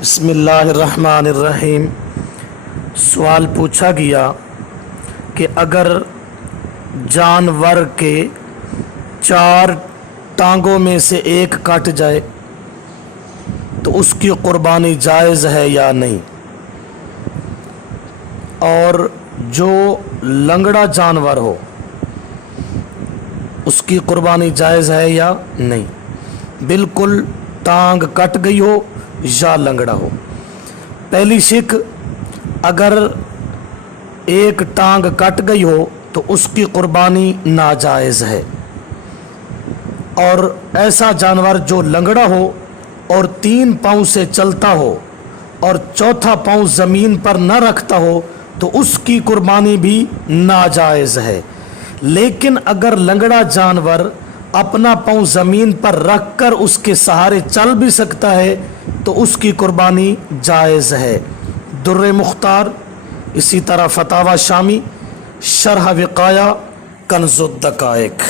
بسم اللہ الرحمن الرحیم۔ سوال پوچھا گیا کہ اگر جانور کے 4 ٹانگوں میں سے ایک کٹ جائے تو اس کی قربانی جائز ہے یا نہیں، اور جو لنگڑا جانور ہو اس کی قربانی جائز ہے یا نہیں، بالکل ٹانگ کٹ گئی ہو یا لنگڑا ہو۔ پہلی شک، اگر ایک ٹانگ کٹ گئی ہو تو اس کی قربانی ناجائز ہے، اور ایسا جانور جو لنگڑا ہو اور 3 پاؤں سے چلتا ہو اور چوتھا پاؤں زمین پر نہ رکھتا ہو تو اس کی قربانی بھی ناجائز ہے۔ لیکن اگر لنگڑا جانور اپنا پاؤں زمین پر رکھ کر اس کے سہارے چل بھی سکتا ہے تو اس کی قربانی جائز ہے۔ در مختار، اسی طرح فتاوی شامی، شرح وقایہ، کنز الدقائق۔